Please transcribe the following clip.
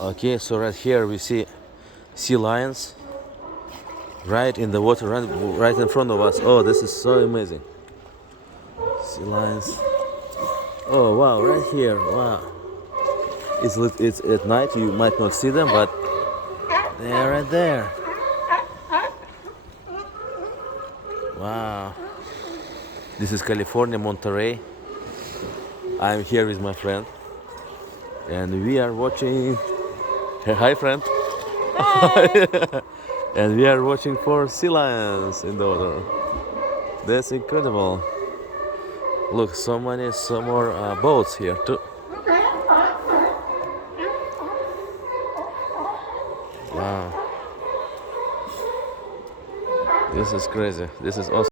Okay, so right here we see sea lions right in the water, right in front of us. Oh, this is so amazing. Sea lions. Oh wow, right here. Wow. It's at night. You might not see them, but they're right there. Wow. This is California, Monterey. I'm here with my friend, and we are watching. Hey, hi, friend. And we are watching for sea lions in the water. That's incredible. Look, some more boats here too. Wow, this is crazy. This is awesome.